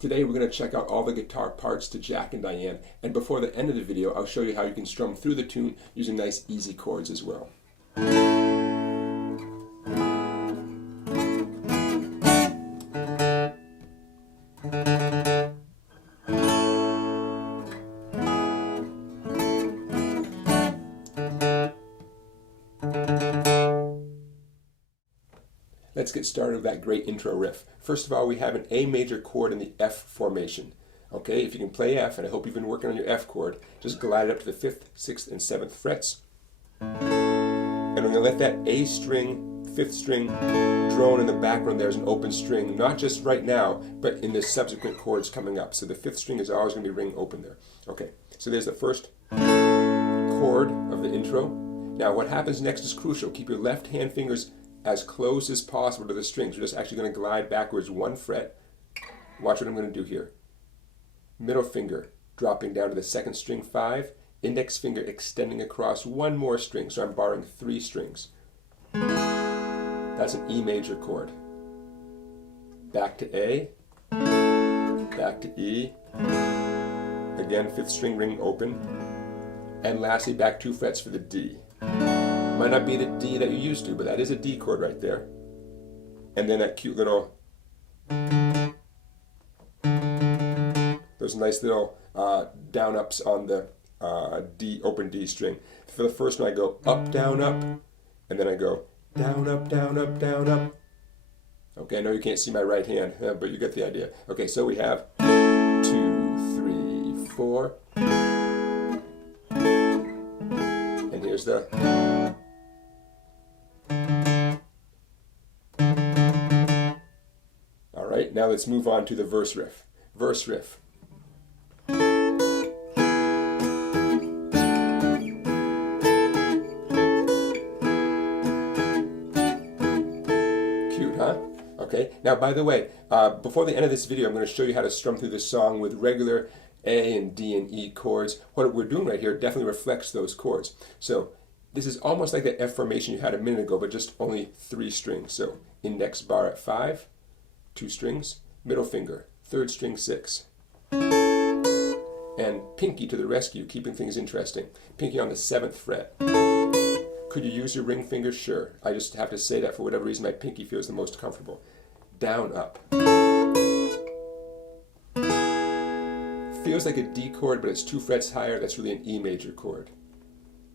Today we're going to check out all the guitar parts to Jack and Diane, and before the end of the video I'll show you how you can strum through the tune using nice easy chords as well. Let's get started with that great intro riff. First of all, we have an A major chord in the F formation. Okay, if you can play F, and I hope you've been working on your F chord, just glide it up to the 5th, 6th, and 7th frets. And we're going to let that A string, 5th string, drone in the background there as an open string, not just right now, but in the subsequent chords coming up. So the 5th string is always going to be ring open there. Okay, so there's the first chord of the intro. Now what happens next is crucial. Keep your left hand fingers as close as possible to the strings. We're just actually going to glide backwards 1 fret. Watch what I'm going to do here. Middle finger dropping down to the 2nd string 5, index finger extending across 1 more string, so I'm borrowing 3 strings. That's an E major chord. Back to A, back to E, again 5th string ring open, and lastly back 2 frets for the D. Might not be the D that you're used to, but that is a D chord right there. And then that cute little, those nice little down ups on the D, open D string. For the first one I go up, down, up, and then I go down, up, down, up, down, up. Okay, I know you can't see my right hand, but you get the idea. Okay, so we have 2, 3, 4. And here's the... Alright, now let's move on to the verse riff. Verse riff. Cute, huh? Okay, now by the way, before the end of this video I'm going to show you how to strum through this song with regular A and D and E chords. What we're doing right here definitely reflects those chords. So this is almost like that F formation you had a minute ago, but just only 3 strings. So index bar at 5, 2 strings, middle finger, 3rd string 6. And pinky to the rescue, keeping things interesting. Pinky on the 7th fret. Could you use your ring finger? Sure. I just have to say that for whatever reason my pinky feels the most comfortable. Down, up. Feels like a D chord, but it's 2 frets higher. That's really an E major chord.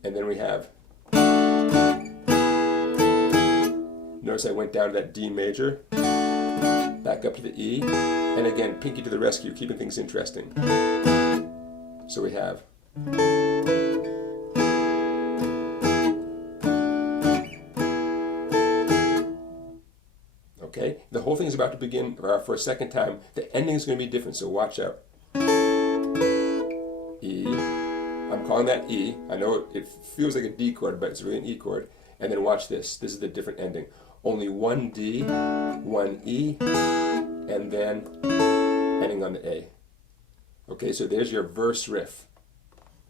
And then we have... Notice I went down to that D major. Back up to the E, and again, pinky to the rescue, keeping things interesting. So we have... Okay, the whole thing is about to begin for a second time. The ending is going to be different, so watch out. E, I'm calling that E. I know it feels like a D chord, but it's really an E chord. And then watch this. This is the different ending. Only 1 D, 1 E, and then ending on the A. Okay, so there's your verse riff.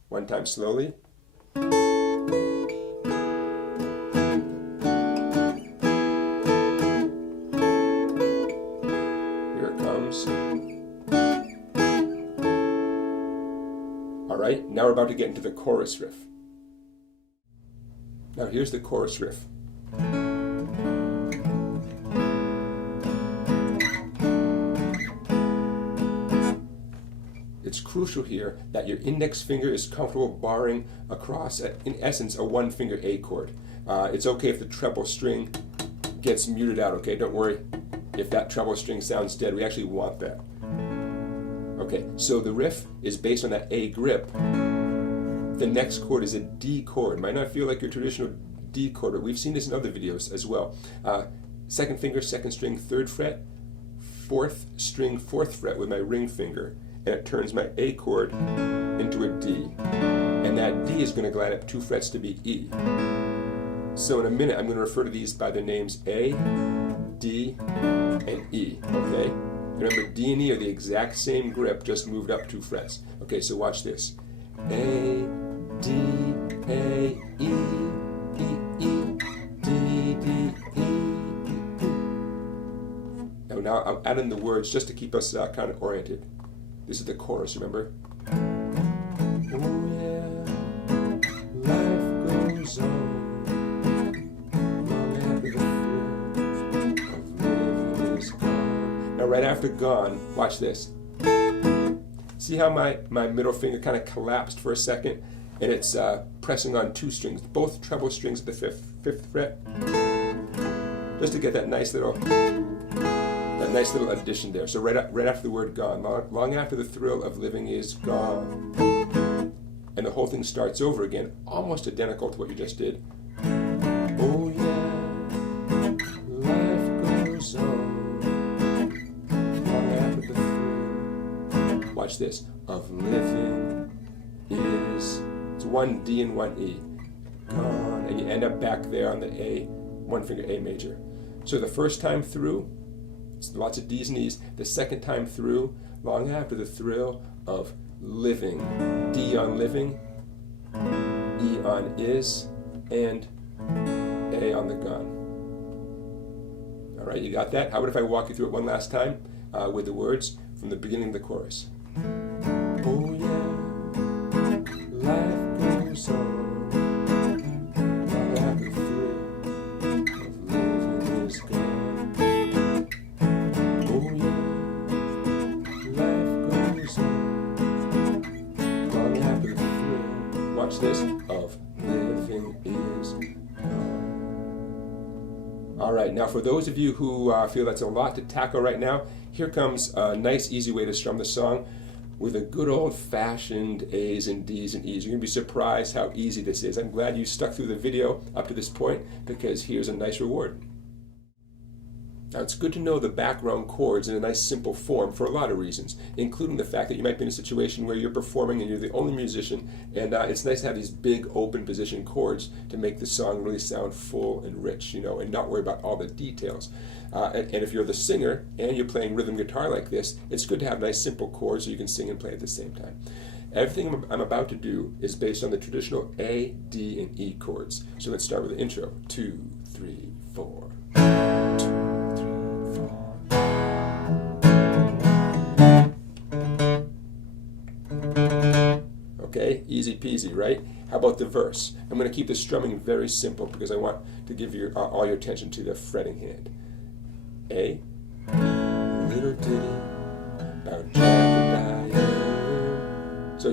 One time slowly. Here it comes. All right, now we're about to get into the chorus riff. Now here's the chorus riff. It's crucial here that your index finger is comfortable barring across, in essence, a 1-finger A chord. It's okay if the treble string gets muted out, okay? Don't worry if that treble string sounds dead. We actually want that. Okay, so the riff is based on that A grip. The next chord is a D chord. Might not feel like your traditional D chord, but we've seen this in other videos as well. 2nd finger, 2nd string, 3rd fret, 4th string, 4th fret with my ring finger. And it turns my A chord into a D. And that D is going to glide up 2 frets to be E. So in a minute I'm going to refer to these by their names A, D, and E. Okay? Remember, D and E are the exact same grip, just moved up 2 frets. Okay, so watch this. A, D, A, E, E, E, D, D, E, E, E. Now I'll add in the words just to keep us kind of oriented. This is the chorus, remember? Oh yeah, life goes on long after the thrill of living is gone. Now right after gone, watch this. See how my middle finger kind of collapsed for a second, and it's pressing on 2 strings, both treble strings at the fifth fret, just to get that nice little addition there. So right after the word gone, long after the thrill of living is gone, and the whole thing starts over again, almost identical to what you just did. Oh yeah, life goes on long after the thrill. Watch this. Of living is, it's 1 D and 1 E. Gone, and you end up back there on the A, 1 finger A major. So the first time through, it's lots of D's and E's. The second time through, long after the thrill of living. D on living, E on is, and A on the gone. All right, you got that? How about if I walk you through it one last time with the words from the beginning of the chorus? Oh yeah, life goes on long after the thrill of living is gone. Oh yeah, life goes on long after the thrill, watch this, of living is gone. All right, now for those of you who feel that's a lot to tackle right now, here comes a nice easy way to strum the song with a good old-fashioned A's and D's and E's. You're going to be surprised how easy this is. I'm glad you stuck through the video up to this point, because here's a nice reward. Now, it's good to know the background chords in a nice simple form for a lot of reasons, including the fact that you might be in a situation where you're performing and you're the only musician, and it's nice to have these big open position chords to make the song really sound full and rich, and not worry about all the details. And if you're the singer and you're playing rhythm guitar like this, it's good to have nice simple chords so you can sing and play at the same time. Everything I'm about to do is based on the traditional A, D, and E chords. So let's start with the intro. 2, 3, 4. 2, 3, 4. Okay, easy peasy, right? How about the verse? I'm going to keep the strumming very simple because I want to give you all your attention to the fretting hand. A, little ditty about Jack and Diane.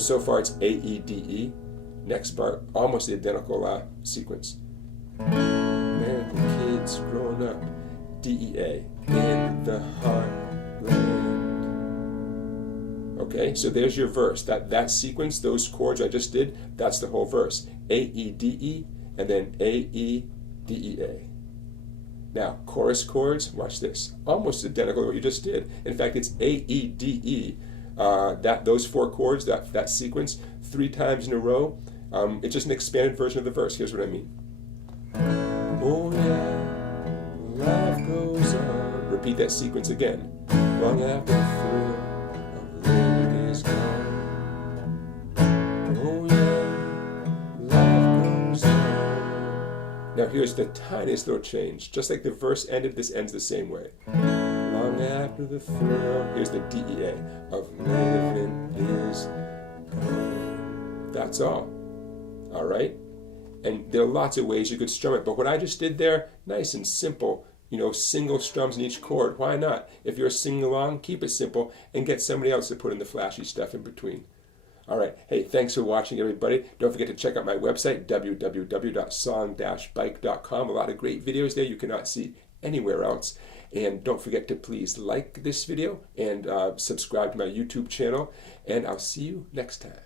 So far it's A, E, D, E. Next bar, almost the identical sequence. American kids growing up, D, E, A, in the heartland. Okay, so there's your verse. That sequence, those chords I just did, that's the whole verse. A, E, D, E, and then A, E, D, E, A. Now, chorus chords, watch this. Almost identical to what you just did. In fact, it's A, E, D, E. Those 4 chords, that sequence, 3 times in a row. It's just an expanded version of the verse. Here's what I mean. Oh yeah, life goes on. Repeat that sequence again. Long after the thrill of living is gone. Oh yeah, life goes on. Now here's the tiniest little change. Just like the verse ended, this ends the same way. Long after the thrill, here's the DEA, of living is gone. That's all. All right? And there are lots of ways you could strum it, but what I just did there, nice and simple, single strums in each chord. Why not? If you're singing along, keep it simple and get somebody else to put in the flashy stuff in between. All right. Hey, thanks for watching, everybody. Don't forget to check out my website, www.song-bike.com. A lot of great videos there you cannot see anywhere else. And don't forget to please like this video and subscribe to my YouTube channel. And I'll see you next time.